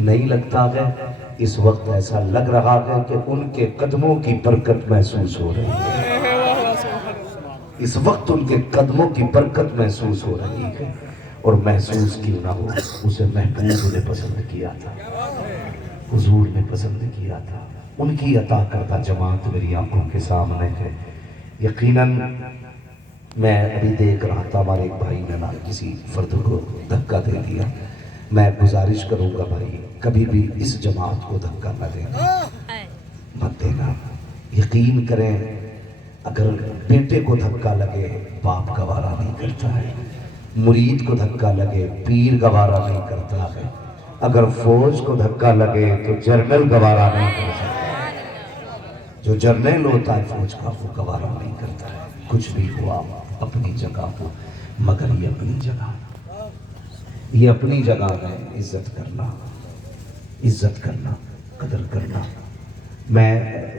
نہیں لگتا ہے؟ اس وقت ایسا لگ رہا ہے کہ ان کے قدموں کی برکت محسوس ہو رہی ہے، اس وقت ان کے قدموں کی برکت محسوس ہو رہی ہے، اور محسوس کیوں نہ ہو، اسے محبوب نے پسند کیا تھا، حضور نے پسند کیا تھا، ان کی عطا کردہ جماعت میری آنکھوں کے سامنے ہے۔ یقیناً میں ابھی دیکھ رہا تھا ہمارے ایک بھائی نے نا کسی فرد کو دھکا دے دیا، میں گزارش کروں گا بھائی کبھی بھی اس جماعت کو دھکا نہ دینا، مت دینا۔ یقین کریں اگر بیٹے کو دھکا لگے باپ گوارا نہیں کرتا ہے، مرید کو دھکا لگے پیر گوارا نہیں کرتا ہے، اگر فوج کو دھکا لگے تو جرنل گوارا نہیں کرتا ہے، جو جرنل ہوتا ہے فوج کا وہ گوارا نہیں کرتا ہے۔ کچھ بھی ہوا اپنی جگہ ہو، مگر یہ اپنی جگہ، یہ اپنی جگہ ہے، عزت کرنا، عزت کرنا، قدر کرنا۔ میں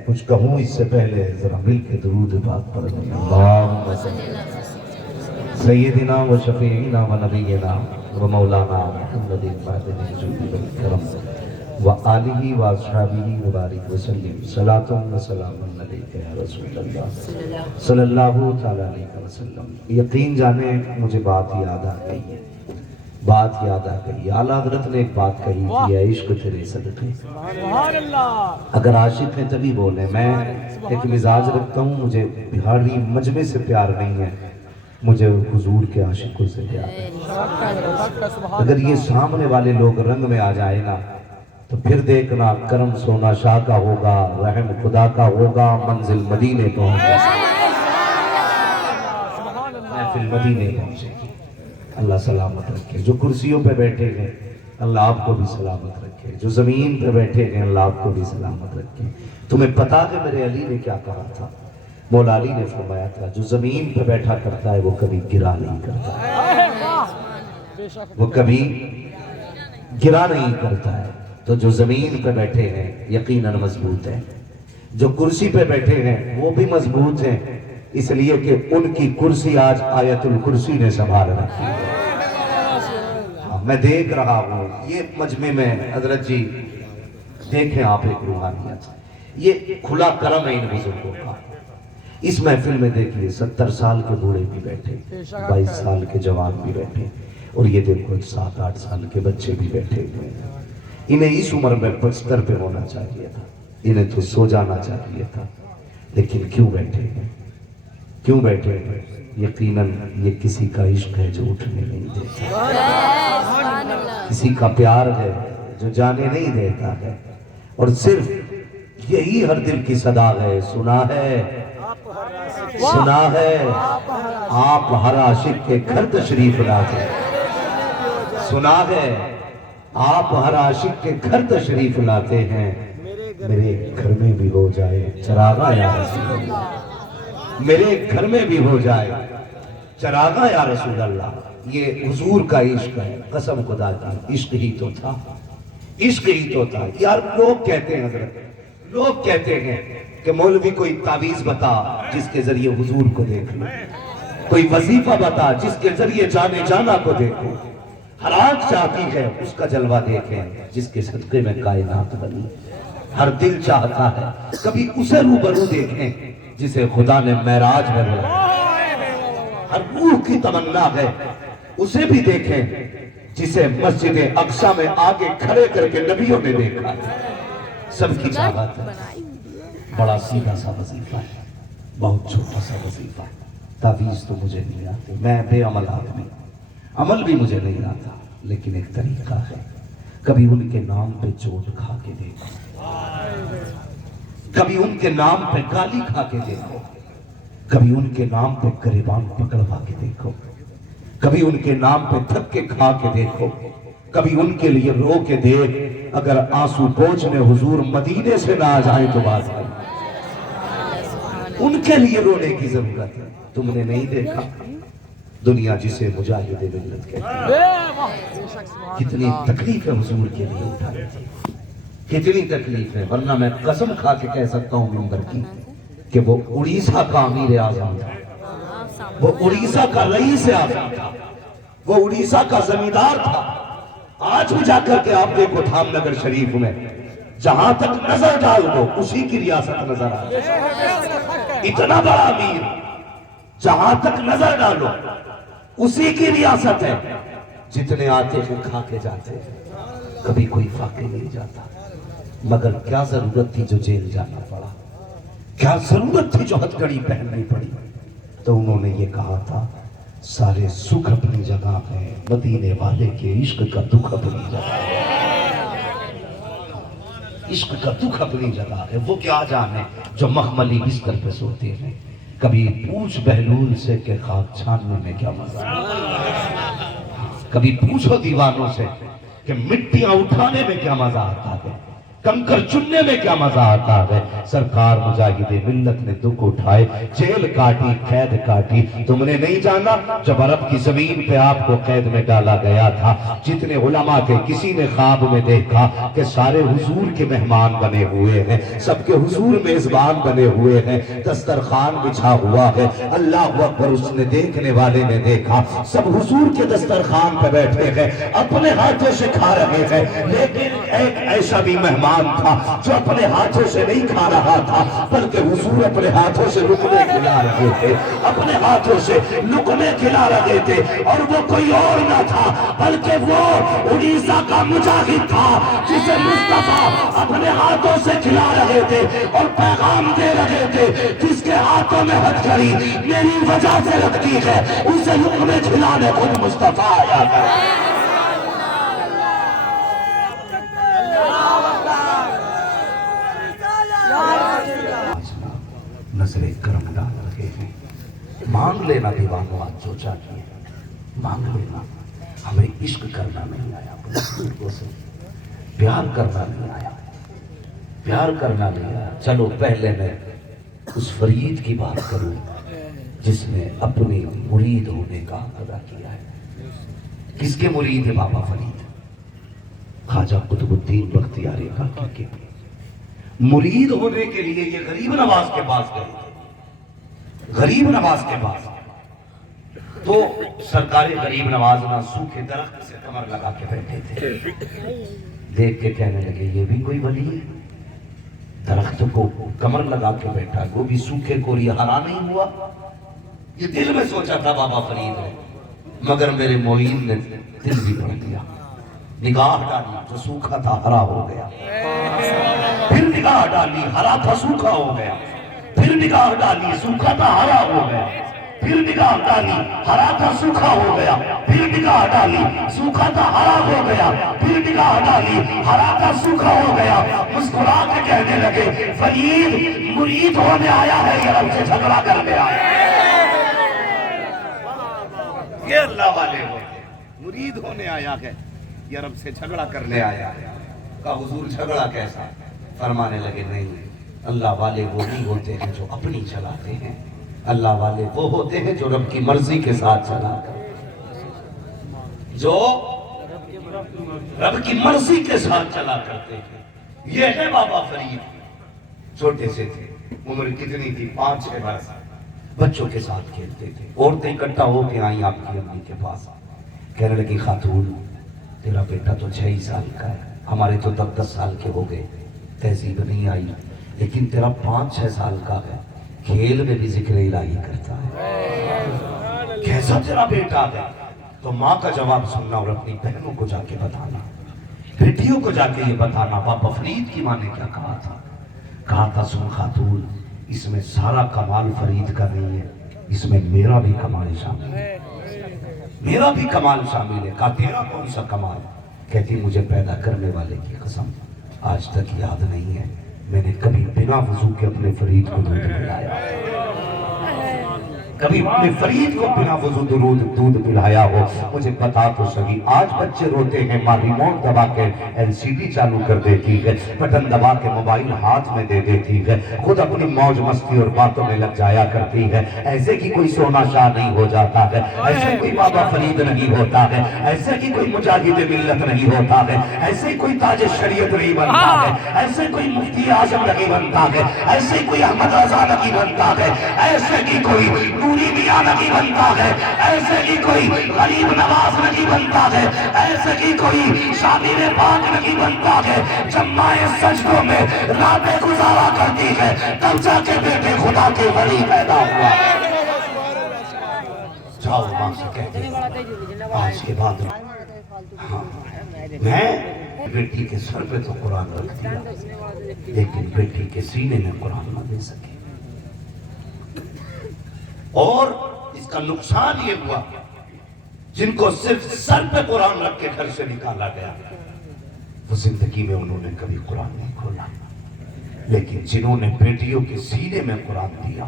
کچھ کہوں اس سے پہلے ذرا مل کے درود پاک پڑھ لیں۔ اللہم سیدنا و شفیعنا و نبینا و مولانا محمد المعدن الجود والکرم و آلہ و اصحابہ مبارک وسلم، صلاۃ و سلام علیک یا رسول اللہ صلی اللہ تعالیٰ علیہ وسلم۔ یقین جانے مجھے بات یاد آ گئی ہے، بات یاد آ گئی۔ اعلیٰ حضرت نے ایک بات کہی تھی، اے عشق تیرے صدقے، اگر عاشق ہیں تبھی بولیں۔ میں ایک مزاج رکھتا ہوں، مجھے بہاری مجمع سے پیار نہیں ہے، مجھے حضور کے عاشقوں سے پیار ہے۔ اگر یہ سامنے والے لوگ رنگ میں آ جائے نا تو پھر دیکھنا کرم سونا شاہ کا ہوگا، رحم خدا کا ہوگا، منزل مدینے کو ہوگا، محفل مدینے پہنچے گی۔ اللہ سلامت رکھے۔ جو کرسیوں پہ بیٹھے ہیں اللہ آپ کو بھی سلامت رکھے، جو زمین پہ بیٹھے ہیں اللہ آپ کو بھی سلامت رکھے۔ تمہیں پتا کہ میرے علی نے کیا کہا تھا؟ مولا علی نے فرمایا تھا جو زمین پہ بیٹھا کرتا ہے وہ کبھی گرا نہیں کرتا، وہ کبھی گرا نہیں کرتا ہے۔ تو جو زمین پہ بیٹھے ہیں یقیناً مضبوط ہیں، جو کرسی پہ بیٹھے ہیں وہ بھی مضبوط ہیں، اس لیے کہ ان کی کرسی آج آیت الکرسی نے سنبھال رکھی ہے۔ میں دیکھ رہا ہوں یہ مجمع میں حضرت جی دیکھیں آپ ایک روحانیت، یہ کھلا کرم ہے ان بزرگوں کا۔ اس محفل میں دیکھیے 70 سال کے بوڑھے بھی بیٹھے، 22 سال کے جوان بھی بیٹھے، اور یہ دیکھو 7-8 سال کے بچے بھی بیٹھے ہوئے ہیں۔ انہیں اس عمر میں بستر پہ ہونا چاہیے تھا، انہیں تو سو جانا چاہیے تھا، لیکن کیوں بیٹھے ہیں؟ کیوں بیٹھے ہیں؟ یقیناً یہ کسی کا عشق ہے جو اٹھنے نہیں دیتا، کسی کا پیار ہے جو جانے نہیں دیتا ہے، اور صرف یہی ہر دل کی صدا ہے۔ سنا ہے، سنا ہے آپ ہر عاشق کے گھر تشریف لاتے، سنا ہے آپ ہر عاشق کے گھر تشریف لاتے ہیں، میرے گھر میں بھی ہو جائے چراغاں یا رسول اللہ، میرے گھر میں بھی ہو جائے چراغاں یا رسول اللہ۔ یہ حضور کا عشق ہے، قسم خدا کی عشق ہی تو تھا، عشق ہی تو تھا۔ یار لوگ کہتے ہیں حضرت، لوگ کہتے ہیں کہ مولوی کوئی تعویذ بتا جس کے ذریعے حضور کو دیکھ لو، کوئی وظیفہ بتا جس کے ذریعے جانے جانا کو دیکھو، ہر آنکھ چاہتی ہے اس کا جلوہ دیکھیں جس کے صدقے میں کائنات بنی، ہر دل چاہتا ہے کبھی اسے روبرو دیکھیں جسے خدا نے معراج میں بلایا، ہر روح کی تمنا ہے اسے بھی دیکھیں جسے مسجد اقصی میں آگے کھڑے کر کے نبیوں نے دیکھا۔ سب کی چاہت ہے، بڑا سیدھا سا وظیفہ ہے، بہت چھوٹا سا وظیفہ ہے۔ تعویذ تو مجھے نہیں آتے، میں بے عمل آدمی، عمل بھی مجھے نہیں آتا، لیکن ایک طریقہ ہے، کبھی ان کے نام پہ چوٹ کھا کے دیکھو، کبھی ان کے نام پہ گالی کھا کے دیکھو، کبھی ان کے نام پہ گریبان پکڑوا کے دیکھو، کبھی ان کے نام پہ دھکے کھا کے دیکھو، کبھی ان کے لیے رو کے دیکھ، اگر آنسو پوچھنے حضور مدینے سے نہ آ جائیں تو بات ہے، ان کے لیے رونے کی ضرورت ہے۔ تم نے نہیں دیکھا دنیا جسے مجاہد ملت کہتے ہیں، کتنی تکلیف ہے حضور کے لیے اٹھائی تھی، کتنی تکلیف ہے، ورنہ میں قسم کھا کے کہہ سکتا ہوں منبر کی کہ وہ اڑیسہ کا امیر اعظم تھا، وہ اڑیسہ کا رئیس اعظم تھا، وہ اڑیسہ کا زمیندار تھا، آج بھی جا کر کے آپ دیکھو دھام نگر شریف میں جہاں تک نظر ڈال دو اسی کی ریاست نظر آ جائے. اتنا بڑا امیر جہاں تک نظر ڈالو اسی کی ریاست ہے. جتنے آتے ہیں کھا کے جاتے ہیں, کبھی کوئی فاقے نہیں جاتا. مگر کیا ضرورت تھی جو جیل جانا پڑا, کیا ضرورت تھی جو ہتھکڑی پہننی پڑی. تو انہوں نے یہ کہا تھا سارے سکھ اپنی جگہ ہے, مدینے والے کے عشق کا دکھ اپنی جگہ ہے. عشق کا دکھ اپنی جگہ ہے. وہ کیا جانے جو مخملی بستر پہ سوتے ہیں. کبھی پوچھ بہلول سے کہ خاک چھاننے میں کیا مزہ ہے. کبھی پوچھو دیوانوں سے کہ مٹیاں اٹھانے میں کیا مزہ آتا ہے, کنکر چننے میں کیا مزہ آتا ہے. سرکار مجاہد ملت نے دکھ اٹھائے, جیل کاٹی, قید کاٹی. تم نے نہیں جانا جب عرب کی زمین پہ آپ کو قید میں ڈالا گیا تھا, جتنے علماء کے کسی نے خواب میں دیکھا کہ سارے حضور کے مہمان بنے ہوئے ہیں, سب کے حضور میزبان بنے ہوئے ہیں, دسترخوان بچھا ہوا ہے. اللہ اکبر, اس نے دیکھنے والے نے دیکھا سب حضور کے دسترخوان پہ بیٹھے ہیں, اپنے ہاتھوں سے کھا رہے ہیں. لیکن ایک ایسا بھی مہمان تھا جو اپنے ہاتھوں سے نہیں کھا رہا تھا بلکہ حضور اپنے ہاتھوں سے لقمے کھلا رہے تھے, اپنے ہاتھوں سے لقمے کھلا رہے تھے. اور وہ کوئی اور نہ تھا بلکہ وہ اڑیسہ کا مجاہد تھا جسے مصطفیٰ اپنے ہاتھوں سے کھلا رہے تھے اور پیغام دے رہے تھے. جس کے ہاتھوں میں ہتھکڑی میری وجہ سے لگتی ہے اسے لقمے کھلانے خود مصطفیٰ آیا ہے. نظر کرم ڈال رہے ہیں. مانگ لینا دیوانوں, آج جو چاہیے مانگ لینا. ہمیں عشق کرنا نہیں آیا, اپنے بزرگوں سے پیار کرنا نہیں آیا, پیار کرنا نہیں آیا. چلو پہلے میں اس فرید کی بات کروں جس نے اپنی مرید ہونے کا حق ادا کیا ہے. کس کے مرید ہے بابا فرید؟ خواجہ قطب الدین بختیاری کاکی کے مرید ہونے کے لیے یہ غریب نواز کے پاس گئے تھے. غریب نواز کے پاس تو سرکار غریب نواز نہ سوکھے درخت سے کمر لگا کے بیٹھے تھے. دیکھ کے کہنے لگے یہ بھی کوئی ولی ہے, درخت کو کمر لگا کے بیٹھا, وہ بھی سوکھے کو یہ ہرا نہیں ہوا. یہ دل میں سوچا تھا بابا فرید ہے, مگر میرے معین نے دل بھی پڑھ دیا. نگاہ ڈالی جو سوکھا تھا ہرا ہو گیا, پھر نگاہ ڈالی ہرا تھا سوکھا ہو گیا, پھر نگاہ ڈالی سوکھا تھا ہرا ہو گیا, پھر نگاہ ڈالی ہرا تھا سوکھا ہو گیا, پھر نگاہ ڈالی سوکھا تھا ہرا ہو گیا, پھر نگاہ ڈالی ہرا تھا سوکھا ہو گیا. مسکرا کے کہنے لگے فرید مرید ہونے آیا ہے یا رب سے جھگڑا کرنے آیا ہے. یہ اللہ والے ہو, مرید ہونے آیا ہے یا رب سے جھگڑا کرنے آیا ہے. کہا حضور جھگڑا کیسا؟ فرمانے لگے نہیں, اللہ والے وہ نہیں ہوتے ہیں جو اپنی چلاتے ہیں, اللہ والے وہ ہوتے ہیں جو رب کی مرضی کے ساتھ چلا کر, جو رب کی مرضی کے ساتھ چلا کرتے ہیں. یہ ہے بابا فرید. چھوٹے سے تھے, عمر کتنی تھی 5-6 برس, بچوں کے ساتھ کھیلتے تھے. عورتیں اکٹھا ہو کے آئیں آپ کی امی کے پاس, کہنے لگی خاتون تیرا بیٹا تو 6 سال کا ہے, ہمارے تو 10 سال کے ہو گئے, تہذیب نہیں آئی, لیکن تیرا 5-6 سال کا ہے, کھیل میں بھی ذکر الہی کرتا ہے, کیسا تیرا بیٹا ہے؟ تو ماں کا جواب سننا اور اپنی بہنوں کو جا کے بتانا, بیٹیوں کو جا کے یہ بتانا بابا فرید کی ماں نے کیا کہا تھا. کہا تھا سن خاتون, اس میں سارا کمال فرید کا نہیں ہے, اس میں میرا بھی کمال شامل ہے, میرا بھی کمال شامل ہے. کہا تیرا کون سا کمال؟ کہتی مجھے پیدا کرنے والے کی قسم آج تک یاد نہیں ہے میں نے کبھی بنا وضو کے اپنے فرید کو دودھ پلایا, کبھی اپنے فرید کو بنا وضو دودھ پلایا ہو. مجھے بتا تو صحیح. آج بچے روتے ہیں, ماں ریموٹ دبا کے LCD چالو کر دیتی ہے, بٹن دبا کے موبائل ہاتھ میں دے دیتی ہے, خود اپنی موج مستی اور باتوں میں لگ جایا کرتی ہے. ایسے کی کوئی سونا شاہ نہیں ہو جاتا ہے, ایسے کوئی بابا فرید نہیں ہوتا ہے, ایسے کی کوئی مجاہد ملت نہیں ہوتا ہے, ایسے کوئی تاج شریعت نہیں بنتا ہے, ایسے کوئی مفتی اعظم نہیں بنتا ہے, ایسے کوئی احمد رضا نہیں بنتا ہے, ایسے کی کوئی نوری میاں نہیں بنتا ہے، ایسے ہی کوئی غریب نواز نہیں بنتا ہے، ایسے ہی کوئی شامل پاک نہیں بنتا ہے۔ جب مائیں سجدوں میں راتیں گزارا کرتی ہے تب جا کے بیٹے خدا کے ولی پیدا ہوا۔ جاؤ ماں سے کہہ دے آج کے بعد میں بیٹی کے سر پہ تو قرآن رکھ دیا لیکن بیٹی کے سینے میں قرآن نہ دے سکے۔ اور اس کا نقصان یہ ہوا جن کو صرف سر پہ قرآن رکھ کے گھر سے نکالا گیا وہ زندگی میں انہوں نے کبھی قرآن نہیں کھولا، لیکن جنہوں نے بیٹیوں کے سینے میں قرآن دیا،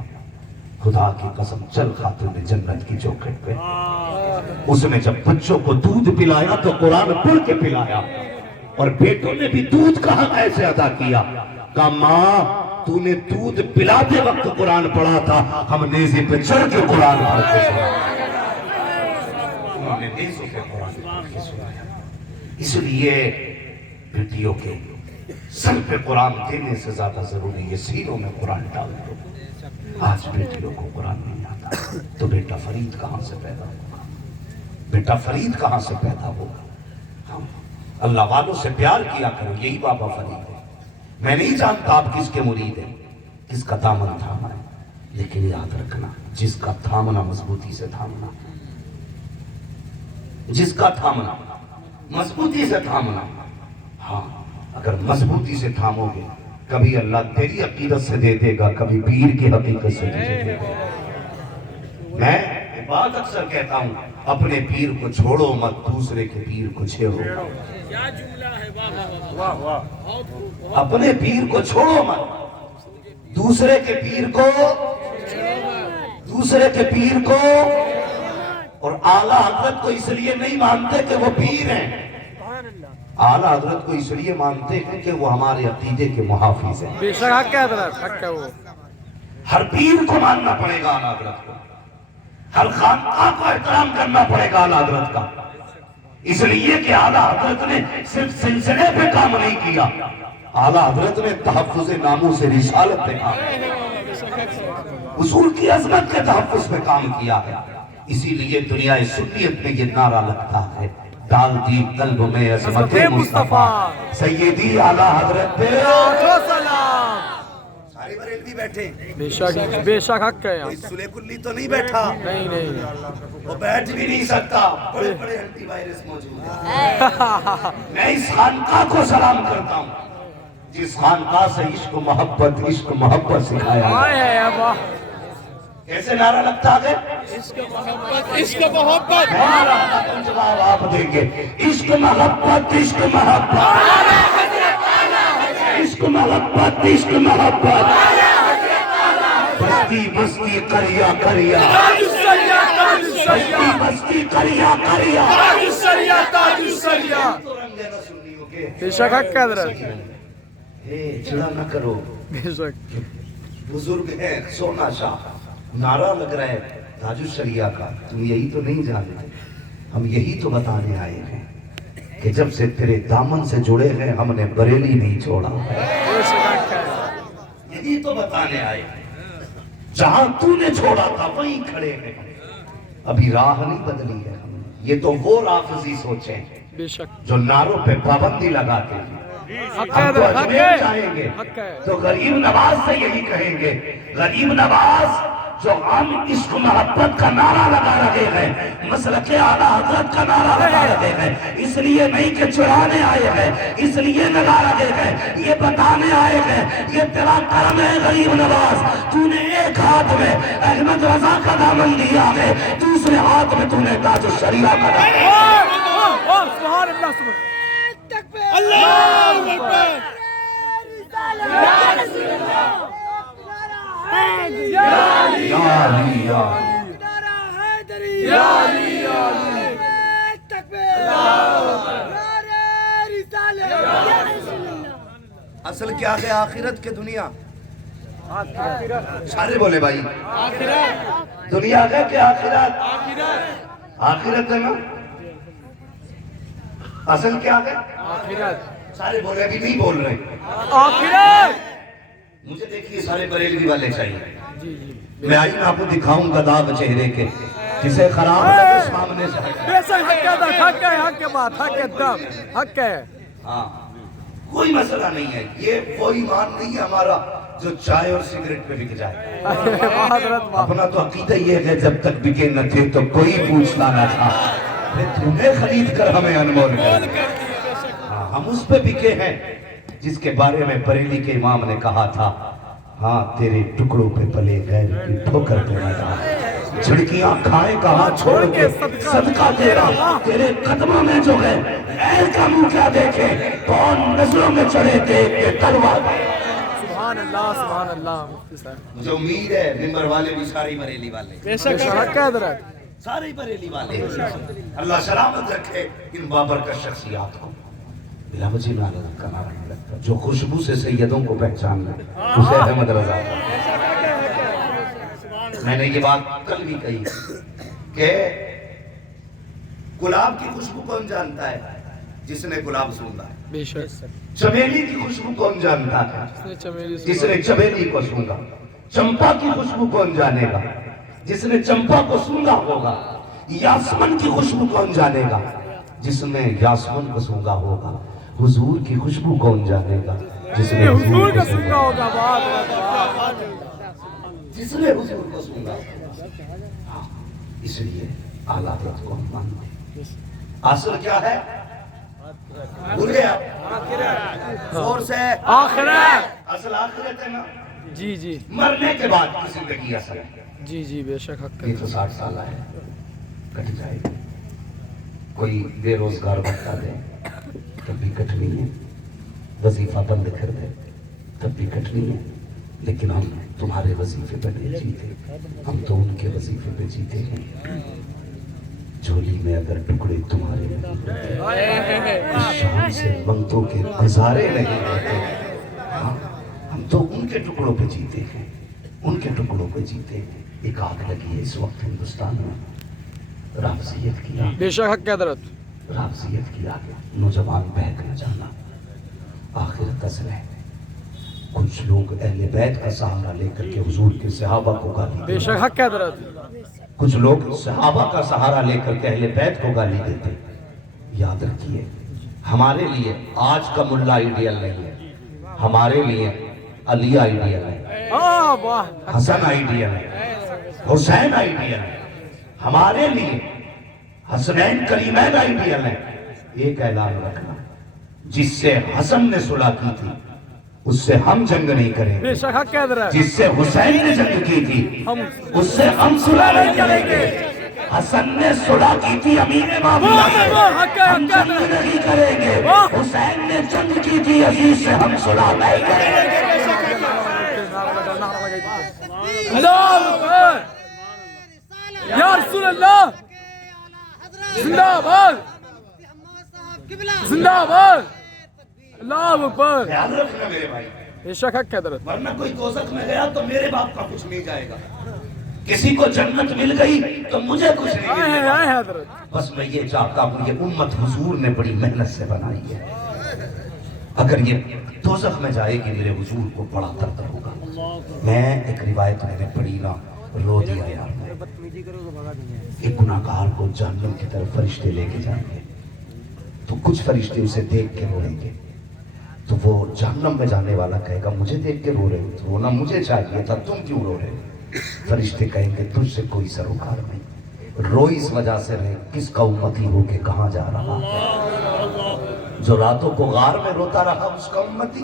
خدا کی قسم چل خاتون جنت کی چوکھٹ پہ اس نے جب بچوں کو دودھ پلایا تو قرآن پڑھ کے پلایا، اور بیٹوں نے بھی دودھ کا حق ایسے ادا کیا، کہا ماں تو نے دودھ پلاتے وقت قرآن پڑھا تھا، ہم نیزے پہ چڑھ کے قرآن پڑھ کے سنایا۔ انہوں نے نیزوں پہ قرآن پڑھ کے سنایا۔ اس لیے بیٹیوں کے سر پہ قرآن دینے سے زیادہ ضروری ہے سینوں میں قرآن ڈال دو۔ آج بیٹیوں کو قرآن نہیں آتا تو بیٹا فرید کہاں سے پیدا ہوگا؟ بیٹا فرید کہاں سے پیدا ہوگا؟ اللہ والوں سے پیار کیا کرو، یہی بابا فرید ہے۔ میں نہیں جانتا آپ کس کے مرید ہیں، کس کا دامن تھاما ہے، لیکن یاد رکھنا جس کا تھامنا مضبوطی سے تھامنا، جس کا تھامنا مضبوطی سے تھامنا، ہاں اگر مضبوطی سے تھامو گے کبھی اللہ تیری عقیدت سے دے دے گا، کبھی پیر کی حقیقت سے دے گا۔ میں بات اکثر کہتا ہوں اپنے پیر کو چھوڑو مت، دوسرے کے پیر کو چھیڑو۔ کیا جملہ ہے، واہ واہ واہ۔ اپنے پیر کو چھوڑو مت، دوسرے کے پیر کو، دوسرے کے پیر کو، اور اعلیٰ حضرت کو اس لیے نہیں مانتے کہ وہ پیر ہیں، اعلیٰ حضرت کو اس لیے مانتے ہیں کہ وہ ہمارے عقیدے کے محافظ ہیں۔ بے شک حق ہے حضرت، حق ہے وہ۔ ہر پیر کو ماننا پڑے گا اعلیٰ حضرت کو، ہر خانقاہ کو احترام کرنا پڑے گا اعلیٰ حضرت کا، اس لیے کہ اعلیٰ حضرت نے صرف سلسلے پہ کام نہیں کیا، اعلیٰ حضرت نے تحفظ ناموس رسالت پہ کام کیا، اصول کی عظمت کے تحفظ پہ کام کیا ہے۔ اسی لیے دنیا سنیت میں یہ نعرہ لگتا ہے، ڈال دی قلب میں عظمت مصطفیٰ سیدی اعلیٰ حضرت پہ سلام۔ سارے بریلوی بیٹھے، بے شک حق ہے، کوئی سلے کلی تو نہیں بیٹھا، نہیں نہیں، وہ بیٹھ بھی نہیں سکتا، بڑے بڑے اینٹی وائرس موجود ہیں۔ میں اس خانقاہ کو سلام کرتا ہوں جس خانقاہ سے عشق محبت سکھایا ہے۔ کیسے نعرہ لگتا ہے؟ عشق محبت، جواب آپ دیں گے، عشق محبت، عشق محبت، عشق محبت، عشق محبت، بستی بستی کریا کریا، بستی بستی کریا کریا، بے شک حق ہے حضرت، چڑا نہ کرو، بے شک بزرگ ہے سونا شاہ، نعرہ لگ رہا ہے تاج الشریعہ کا، تم یہی تو نہیں جانتے، ہم یہی تو بتانے آئے ہیں کہ جب سے تیرے دامن سے جڑے ہیں ہم نے بریلی نہیں چھوڑا، یہی تو بتانے آئے ہیں، جہاں تو نے چھوڑا تھا وہیں کھڑے ہیں، ابھی راہ نہیں بدلی ہے ہم نے، یہ تو وہ رافضی سوچیں بے شک جو نعروں پہ پابندی لگاتے ہیں۔ حق ہے ہم تو حضرت، حق اجمیر ہے، جائیں گے حق ہے۔ تو غریب نواز سے یہی کہیں گے، غریب نواز جو ہم عشق محبت کا نعرہ لگا رہے ہیں، مسلک اعلیٰ حضرت کا نعرہ لگا رہے ہیں، اس لیے نہیں کہ چڑھانے آئے ہیں، اس لیے لگا رہے ہیں، یہ بتانے آئے ہیں، یہ تیرا کرم ہے غریب نواز، تو نے ایک ہاتھ میں احمد رضا کا دامن لیا ہے، دوسرے ہاتھ میں تو نے تاج الشریعہ کا دامن لیا ہے۔ سبحان اللہ، سبحان اللہ اکبر، یا علی یا علی یا علی یا علی، اصل کیا ہے آخرت کے دنیا؟ سارے بولے بھائی، دنیا ہے کہ آخرت؟ آخرت ہے نا؟ اصل کیا ہے؟ آخرت، سارے بولے ابھی نہیں بول رہے، آخرت، مجھے دیکھیے سارے بریلوی والے چاہیے، جی جی، میں آئینہ آپ کو دکھاؤں گا داغ چہرے کے، جسے خراب لگے سامنے سے ہٹ بے شک حق ہے درست، حق ہے، حق کے بات، حق ہے دم، حق ہے. ہاں کوئی مسئلہ نہیں ہے، یہ وہ ایمان نہیں ہے ہمارا جو چائے اور سگریٹ پہ بک جائے. حضرت واہ. اپنا تو عقیدہ یہ ہے جب تک بکے نہ تھے تو کوئی پوچھتا نہ تھا، پھر تمہیں خرید کر ہمیں انمول کر دیا. ہاں ہم اس پہ بکے ہیں جس کے بارے میں بریلی کے امام نے کہا تھا، ہاں تیرے ٹکڑوں پہ پلے غیر کی ٹھوکر پہ لگا، جھڑکیاں کھائے کہاں چھوڑ کے صدقہ تیرا، تیرے قدموں میں جو ہے غیر کا منہ کیا دیکھے، کون نظروں میں چڑھے دیکھ کے تلوار. سبحان اللہ، سبحان اللہ. مفتی صاحب مجھے امید ہے ممبر والے بھی سارے بریلی والے، بے شک حق ہے درست. سارے بریلی والے. اللہ سلامت رکھے ان بابرکت شخصیات کو. بلا وجہ میں عالم کا نعرہ نہیں لگتا، جو خوشبو سے سیدوں کو پہچان لے اسے احمد رضا. میں نے یہ بات کل بھی کہی کہ گلاب کی خوشبو کون جانتا ہے؟ جس نے گلاب سونگا ہے. بے شک. چمیلی کی خوشبو کون جانتا ہے؟ جس نے چمیلی کو سونگا. چمپا کی خوشبو کون جانے گا؟ جس نے چمپا کو سونگا ہوگا. یاسمن کی خوشبو کون جانے گا؟ جس نے یاسمن کو سونگا ہوگا. حضور کی خوشبو کون جانے گا؟ جس نے حضور کا سنگا ہوگا. واہ. جس نے حضور کو سونگا. ہاں اس لیے اعلیٰ حضرت کو ہم مانتے ہیں. اصل کیا ہے؟ بھول گیا زور سے آخرت. اصل آخرت ہے نا. جی جی مرنے کے بعد کی زندگی اصل ہے. جی جی بے شک حق یہ ہے. تو 60 سالہ ہے، کٹ جائے گی. کوئی بے روزگار بتا دے تب بھی کٹنی ہے، وظیفہ بند کر دے تب بھی کٹنی ہے. لیکن ہم تمہارے وظیفے پہ نہیں جیتے، ہم تو ان کے وظیفے پہ جیتے ہیں. جھولی میں اگر ٹکڑے تمہارے نہیں ہوتے، شام سے منگتوں کے گزارے نہیں ہوتے. ہاں ہم تو ان کے ٹکڑوں پہ جیتے ہیں، ان کے ٹکڑوں پہ جیتے ہیں. ایک آگ لگی ہے اس وقت ہندوستان میں، رافضیت کی آگ. بے شک حق ہے درست. رافضیت کی آگ. نوجوان بہک نہ جانا. آخرت اصل ہے. کچھ لوگ اہل بیت کا سہارا لے کر کے حضور کے صحابہ کو گالی بے دیتے. شک حق ہے درست. کچھ لوگ صحابہ کا سہارا لے کر کے اہل بیت کو گالی دیتے. یاد رکھیے ہمارے لیے آج کا ملا آئیڈیل نہیں ہے، ہمارے لیے علی آئیڈیل ہے، واہ. حسن آئیڈیل ہے، حسین آئیڈیل ہے. ہمارے لیے حسنین کریمین آئیڈیل ہے. ایک اعلان رکھنا، جس سے حسن نے صلح کی تھی اس سے ہم جنگ نہیں کریں گے. بے شک حق ہے درست. جس سے حسین نے جنگ کی تھی اس سے ہم صلح نہیں کریں گے. حسن نے صلح کی تھی امیر معاویہ سے، ہم جنگ نہیں کریں گے. حسین نے جنگ کی تھی عزیز سے، ہم صلح نہیں کریں گے. اللہ اکبر. یا رسول اللہ زندہ باد، زندہ باد. اللہ اکبر. خیال رکھنا میرے بھائی، بے شک حق ہے درست. ورنہ کوئی دوزخ میں گیا تو میرے باپ کا کچھ نہیں جائے گا. کسی کو جنت مل گئی تو مجھے کچھ نہیں آئے ملے ہیں، گا. آئے ہیں حضرت. بس میں یہ چاہتا ہوں، یہ امت حضور نے بڑی محنت سے بنائی ہے. اگر یہ دوزخ میں جائے گی میرے حضور کو بڑا درد ہوگا. میں ایک روایت میں نے پڑھی نا، رو دیا یار. ایک گناہگار کو جہنم کی طرف فرشتے لے کے جائیں گے تو کچھ فرشتے اسے دیکھ کے روئیں گے. تو وہ جہنم میں جانے والا کہے گا مجھے دیکھ کے رو رہے ہو، رونا مجھے چاہیے تھا، تم کیوں رو رہے ہو؟ فرشتے کہیں گے تجھ سے کوئی سروکار نہیں، رو اس وجہ سے رہے کس کا امتی ہو کے کہاں جا رہا ہے. جو راتوں کو غار میں روتا رہا اس کا امتی،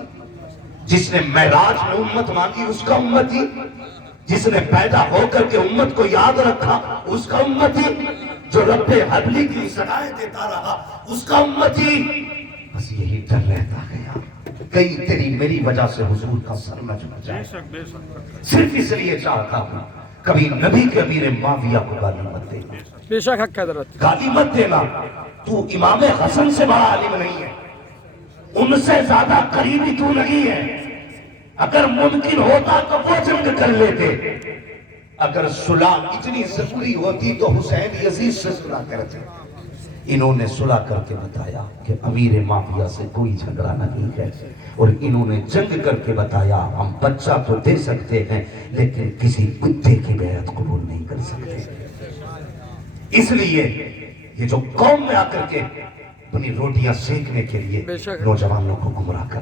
جس نے معراج میں امت مانگی اس کا امتی، جس نے پیدا ہو کر کے امت کو یاد رکھا اس کا امتی، جو رب حبلی کی صدائیں دیتا رہا اس کا امتی. بس یہی ڈر رہتا گیا کہیں تیری میری وجہ سے حضور کا سر نہ جھک جائے. صرف اس لیے چاہتا ہوں کبھی نبی کے امیر معاویہ کو گالی مت دینا. بے شک حق ہے حضرت. گالی مت دینا. تو امام حسن سے بڑا عالم نہیں ہے، ان سے زیادہ قریبی تو نہیں ہے. اگر ممکن ہوتا تو وہ جنگ کر لیتے. اگر صلح اتنی ضروری ہوتی تو حسین یزید سے صلح کرتے. انہوں نے صلح کر کے بتایا کہ امیر مافیا سے کوئی جھگڑا نہیں ہے، اور انہوں نے جنگ کر کے بتایا ہم بچہ تو دے سکتے ہیں لیکن کسی کتے کی بیعت قبول نہیں کر سکتے۔ اس لیے یہ جو قوم میں آ کر کے اپنی روٹیاں سیکنے کے لیے بے شک نوجوانوں کو گمراہ کر